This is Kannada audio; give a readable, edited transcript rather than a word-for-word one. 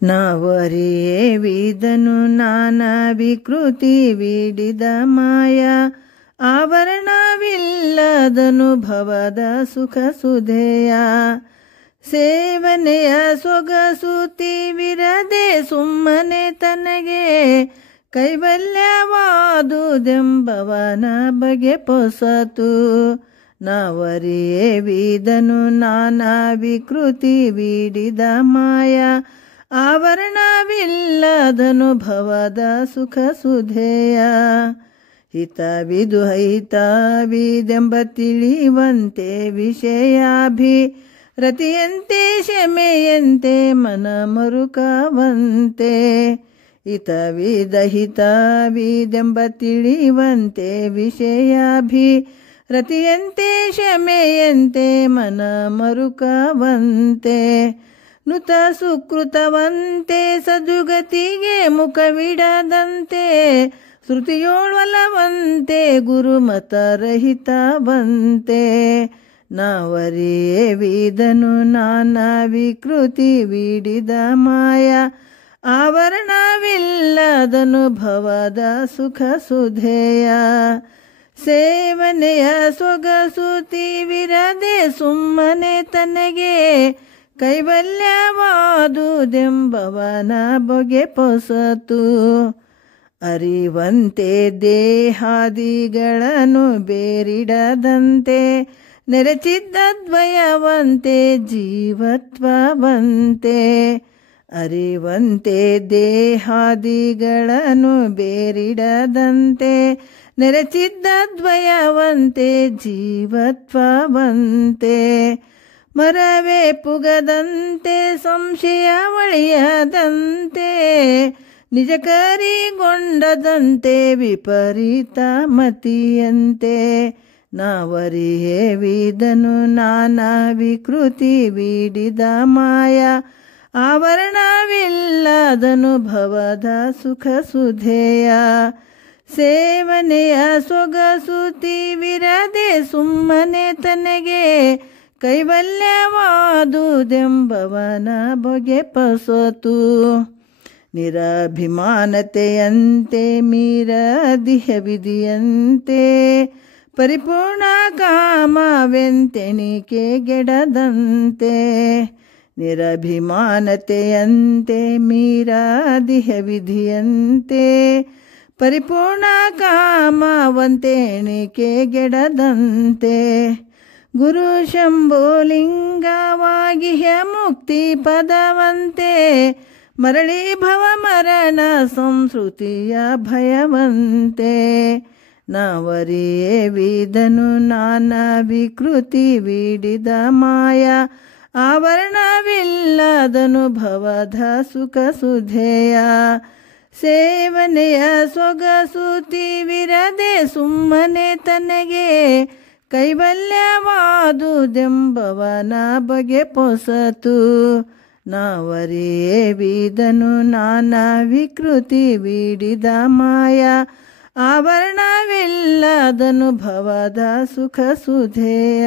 ನಾವರಿಯೇವಿದನು ನಾನಾ ವಿಕೃತಿ ವಿಡಿದ ಮಾಯ ಆವರಣವಿಲ್ಲದನುಭವದ ಸುಖ ಸುಧೆಯ ಸೇವನೆಯ ಸೊಗಸುತ್ತಿವಿರದೆ ಸುಮ್ಮನೆ ತನಗೆ ಕೈವಲ್ಯವಾದುದೆಂಬವನ ಬಗೆ ಪೊಸತು ನಾವರಿಯೇವಿದನು ನಾನಾ ವಿಕೃತಿ ವಿಡಿದ ಮಾಯ ಆವರಣವಿಲ್ಲದನುಭವದ ಸುಖ ಸುಧೆಯ ಹಿತವಿದು ಹಿತವಿದೆಂಬ ತಿಳಿವಂತೆ ವಿಷಯಾಭಿ ರತಿಯಂತೆ ಶಮೆಯಂತೆ ಮನ ಮರುಕವಂತೆ ಹಿತವಿದ ಹಿತವಿದೆಂಬ ತಿಳಿವಂತೆ ವಿಷಯಾಭಿ ರತಿಯಂತೆ ಶಮೆಯಂತೆ ಮನ ಮರುಕವಂತೆ ನುತ ಸುಕೃತವಂತೆ ಸದುಗತಿಗೆ ಮುಖವಿಡದಂತೆ ಶ್ರುತಿಯೋಳ್ವಲವಂತೆ ಗುರುಮತರಹಿತವಂತೆ ನಾವರಿಯೇವಿದನು ನಾನಾ ವಿಕೃತಿ ವಿಡಿದ ಮಾಯ ಆವರಣವಿಲ್ಲದನುಭವದ ಸುಖ ಸುಧೆಯ ಸೇವನೆಯ ಸೊಗಸುತ್ತಿವಿರದೆ ಸುಮ್ಮನೆ ತನಗೆ ಕೈವಲ್ಯವಾದುದೆಂಬವನ ಬಗೆ ಪೊಸತು ಅರಿವಂತೆ ದೇಹಾದಿಗಳನ್ನು ಬೇರಿಡದಂತೆ ನೆರಚಿದ್ದದ್ವಯವಂತೆ ಜೀವತ್ವವಂತೆ ಅರಿವಂತೆ ದೇಹಾದಿಗಳನ್ನು ಬೇರಿಡದಂತೆ ನೆರಚಿದ್ದದ್ವಯವಂತೆ ಜೀವತ್ವವಂತೆ ಮರವೇ ಪುಗದಂತೆ ಸಂಶಯ ಒಳೆಯದಂತೆ ನಿಜಕರಿಗೊಂಡದಂತೆ ವಿಪರೀತ ಮತಿಯಂತೆ ನಾವರಿಯೇವಿದನು ನಾನಾ ವಿಕೃತಿ ವಿಡಿದ ಮಾಯ ಆವರಣವಿಲ್ಲದನುಭವದ ಸುಖ ಸುಧೆಯ ಸೇವನೆಯ ಸೊಗಸುತ್ತಿವಿರದೆ ಸುಮ್ಮನೆ ತನಗೆ ಕೈವಲ್ಯವಾದುದೆಂಬವನ ಬಗೆ ಪೊಸತು ನಿರಭಿಮಾನತೆಯಂತೆ ಮೀರದಿಹ ವಿಧಿಯಂತೆ ಪರಿಪೂರ್ಣ ಕಾಮವೆಂತೆಣಿಕೆ ಗೆಡದಂತೆ ನಿರಭಿಮಾನತೆಯಂತೆ ಮೀರದಿಹ ವಿಧಿಯಂತೆ ಪರಿಪೂರ್ಣ ಕಾಮವಂತೆಣಿಕೆ ಗೆಡದಂತೆ ಗುರು ಶಂಭೋಲಿಂಗವಾಗಿಹ ಮುಕ್ತಿ ಪದವಂತೆ ಮರಳಿ ಭವ ಮರಣ ಸಂಸ್ಕೃತಿಯ ಭಯವಂತೆ ನಾವರಿಯೇವಿದನು ನಾನಾ ವಿಕೃತಿ ವಿಡಿದ ಮಾಯ ಆವರಣವಿಲ್ಲದನುಭವದ ಸುಖ ಸುಧೆಯ ಸೇವನೆಯ ಸೊಗಸುತ್ತಿವಿರದೆ ಸುಮ್ಮನೆ ತನಗೆ ಕೈವಲ್ಯವಾದುದೆಂಬವನ ಬಗೆ ಪೊಸತು ನಾವರಿಯೇವಿದನು ನಾನಾ ವಿಕೃತಿ ವಿಡಿದ ಮಾಯ ಆವರಣವಿಲ್ಲದನುಭವದ ಸುಖ ಸುಧೆಯ